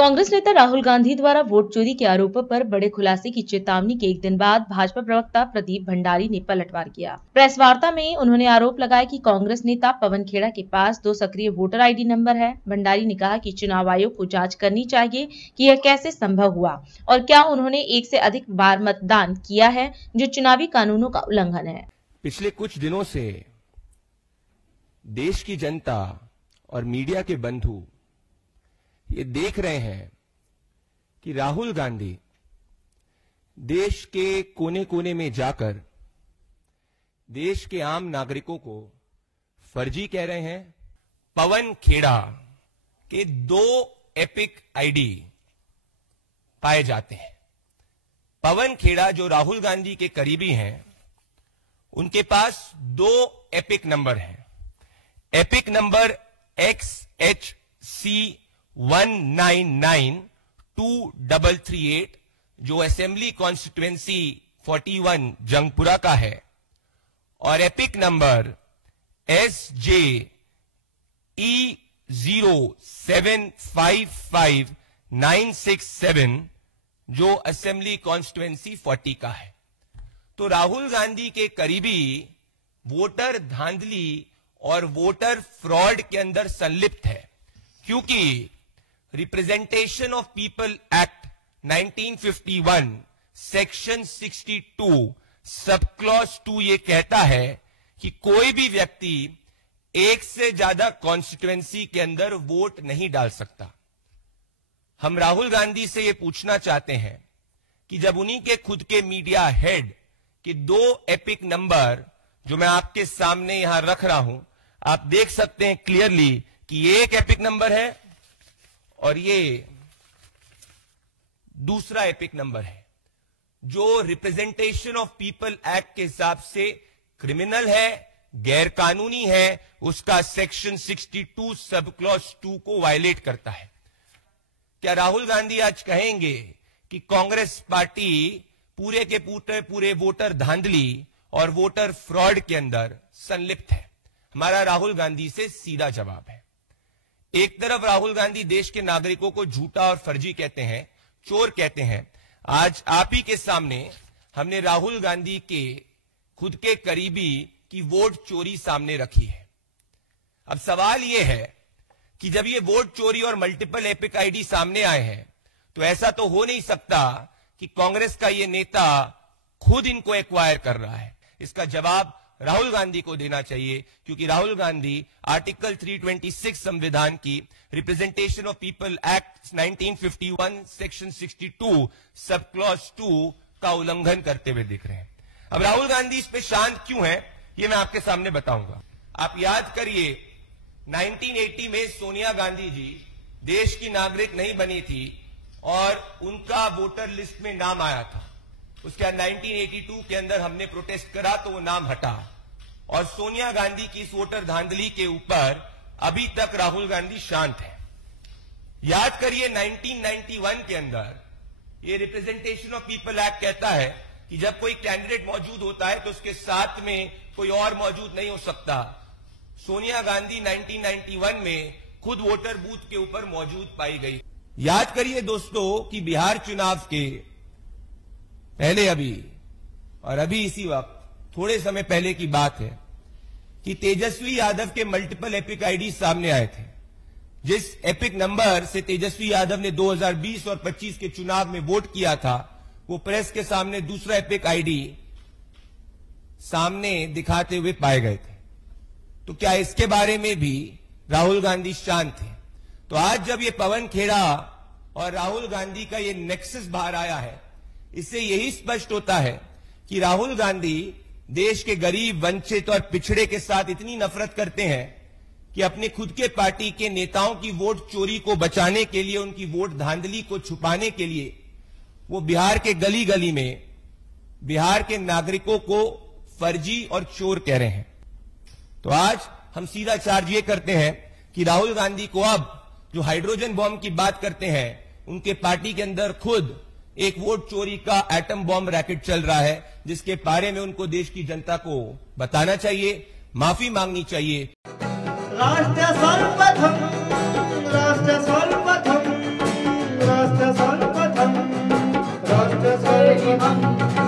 कांग्रेस नेता राहुल गांधी द्वारा वोट चोरी के आरोपों पर बड़े खुलासे की चेतावनी के एक दिन बाद भाजपा प्रवक्ता प्रदीप भंडारी ने पलटवार किया। प्रेस वार्ता में उन्होंने आरोप लगाया कि कांग्रेस नेता पवन खेड़ा के पास 2 सक्रिय वोटर आईडी नंबर है। भंडारी ने कहा कि चुनाव आयोग को जांच करनी चाहिए कि यह कैसे संभव हुआ और क्या उन्होंने एक से अधिक बार मतदान किया है, जो चुनावी कानूनों का उल्लंघन है। पिछले कुछ दिनों से देश की जनता और मीडिया के बंधु ये देख रहे हैं कि राहुल गांधी देश के कोने कोने में जाकर देश के आम नागरिकों को फर्जी कह रहे हैं। पवन खेड़ा के 2 एपिक आईडी पाए जाते हैं। पवन खेड़ा जो राहुल गांधी के करीबी हैं, उनके पास 2 एपिक नंबर हैं। एपिक नंबर XHC 199238 जो असेंबली कॉन्स्टिट्यूएंसी 41 जंगपुरा का है, और एपिक नंबर SJE0755967 जो असेंबली कॉन्स्टिट्यूएंसी 40 का है। तो राहुल गांधी के करीबी वोटर धांधली और वोटर फ्रॉड के अंदर संलिप्त है, क्योंकि representation of people act 1951 section 62 sub clause 2 ये कहता है कि कोई भी व्यक्ति एक से ज्यादा कॉन्स्टिट्यूएंसी के अंदर वोट नहीं डाल सकता। हम राहुल गांधी से ये पूछना चाहते हैं कि जब उन्हीं के खुद के मीडिया हेड के 2 एपिक नंबर जो मैं आपके सामने यहां रख रहा हूं, आप देख सकते हैं क्लियरली कि ये एक एपिक नंबर है और ये दूसरा एपिक नंबर है, जो रिप्रेजेंटेशन ऑफ पीपल एक्ट के हिसाब से क्रिमिनल है, गैर कानूनी है, उसका सेक्शन 62 सब क्लॉज 2 को वायलेट करता है। क्या राहुल गांधी आज कहेंगे कि कांग्रेस पार्टी पूरे के पूरे वोटर धांधली और वोटर फ्रॉड के अंदर संलिप्त है? हमारा राहुल गांधी से सीधा जवाब है। एक तरफ राहुल गांधी देश के नागरिकों को झूठा और फर्जी कहते हैं, चोर कहते हैं। आज आप ही के सामने हमने राहुल गांधी के खुद के करीबी की वोट चोरी सामने रखी है। अब सवाल यह है कि जब ये वोट चोरी और मल्टीपल एपिक आईडी सामने आए हैं, तो ऐसा तो हो नहीं सकता कि कांग्रेस का ये नेता खुद इनको एक्वायर कर रहा है। इसका जवाब राहुल गांधी को देना चाहिए, क्योंकि राहुल गांधी आर्टिकल 326 संविधान की representation of people act 1951 section 62 sub clause 2 का उल्लंघन करते हुए दिख रहे हैं। अब राहुल गांधी इस पे शांत क्यों है, ये मैं आपके सामने बताऊंगा। आप याद करिए 1980 में सोनिया गांधी जी देश की नागरिक नहीं बनी थी और उनका वोटर लिस्ट में नाम आया था। उसके बाद 1982 के अंदर हमने प्रोटेस्ट करा तो वो नाम हटा, और सोनिया गांधी की इस वोटर धांधली के ऊपर अभी तक राहुल गांधी शांत है। याद करिए 1991 के अंदर ये रिप्रेजेंटेशन ऑफ पीपल एक्ट कहता है कि जब कोई कैंडिडेट मौजूद होता है तो उसके साथ में कोई और मौजूद नहीं हो सकता। सोनिया गांधी 1991 में खुद वोटर बूथ के ऊपर मौजूद पाई गई। याद करिए दोस्तों कि बिहार चुनाव के पहले अभी इसी वक्त थोड़े समय पहले की बात है कि तेजस्वी यादव के मल्टीपल एपिक आईडी सामने आए थे। जिस एपिक नंबर से तेजस्वी यादव ने 2020 और 25 के चुनाव में वोट किया था, वो प्रेस के सामने दूसरा एपिक आईडी सामने दिखाते हुए पाए गए थे। तो क्या इसके बारे में भी राहुल गांधी शांत थे? तो आज जब ये पवन खेड़ा और राहुल गांधी का ये नेक्सस बाहर आया है, इससे यही स्पष्ट होता है कि राहुल गांधी देश के गरीब, वंचित और पिछड़े के साथ इतनी नफरत करते हैं कि अपने खुद के पार्टी के नेताओं की वोट चोरी को बचाने के लिए, उनकी वोट धांधली को छुपाने के लिए वो बिहार के गली गली में बिहार के नागरिकों को फर्जी और चोर कह रहे हैं। तो आज हम सीधा चार्ज ये करते हैं कि राहुल गांधी को अब जो हाइड्रोजन बॉम्ब की बात करते हैं, उनके पार्टी के अंदर खुद एक वोट चोरी का एटम बॉम्ब रैकेट चल रहा है, जिसके बारे में उनको देश की जनता को बताना चाहिए, माफी मांगनी चाहिए। राष्ट्र सर्वप्रथम सर इमं